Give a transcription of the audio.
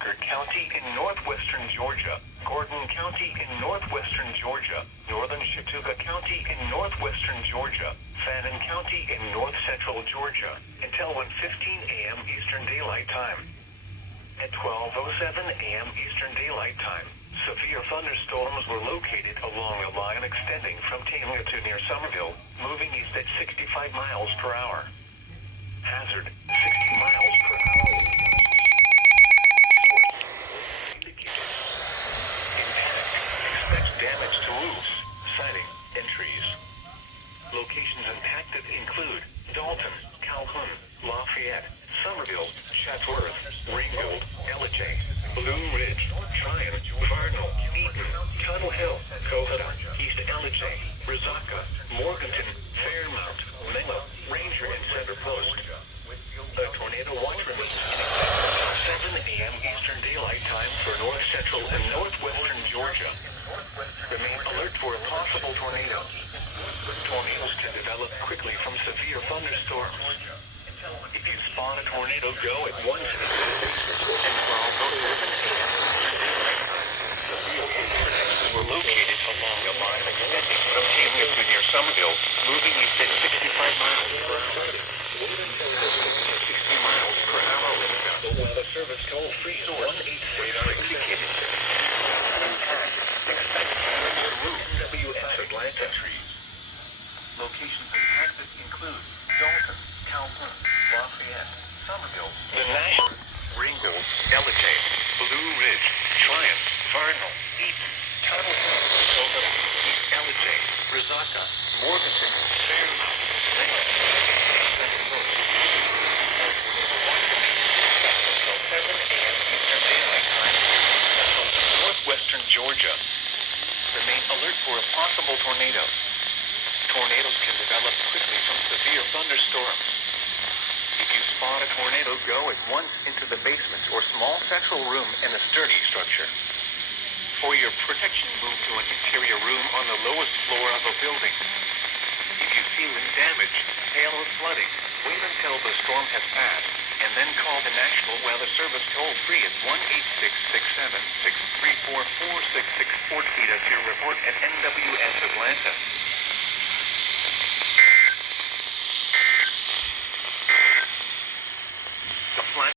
Walker County in northwestern Georgia, Gordon County in northwestern Georgia, northern Chattooga County in northwestern Georgia, Fannin County in north central Georgia, until 1:15 a.m. Eastern Daylight Time. At 12:07 a.m. Eastern Daylight Time, severe thunderstorms were located along a line extending from Tanglewood to near Somerville, moving east at 65 miles per hour. Hazard, 60 miles per hour. Source indicated. Impact. Expect damage to roofs, siding, and trees. Locations impacted include Dalton, Calhoun, Lafayette, Somerville, Chatsworth, Ringgold, Ellijay, Blue Ridge, Tryon, Varnal, Eaton, Tuttle Hill, Cohutta, East Ellijay, Resaca, Morganton, Fairmount, Menlo, Ranger, and Center Post. A tornado watch remains in effect 7 a.m. Eastern Daylight Time for north central and northwestern Georgia. Remain alert for a possible tornado. Tornadoes can develop quickly from severe thunderstorms. If you spot a tornado, go at once into the basement and 12:07 a.m. Severe protections were located along a line extending from Tanglewood to near Somerville, moving east at 65 miles per hour. 60 miles per hour westbound. Weather service toll-free source 186 indicated. Impact. Expect damage to roofs. WS Atlanta trees. Locations impacted include Dalton, Calhoun, Lafayette, Somerville, the National, Ringgold, Ellijay, Blue Ridge, Tryon, Varnal, Eaton, Tuttle Hill, Cohutta, East Ellijay, Resaca, Morganton, Fairmount, Menlo, Center Post. Until 7 a.m. Eastern Daylight Time, northwestern Georgia. Remain alert for a possible tornado. Tornadoes can develop quickly from severe thunderstorms. If you spot a tornado, go at once into the basement or small central room in a sturdy structure. For your protection, move to an interior room on the lowest floor of a building. If you see wind damage, hail, or flooding, wait until the storm has passed, and then call the National Weather Service toll-free at 1-866-7-634-4664 to your report at NWS Atlanta.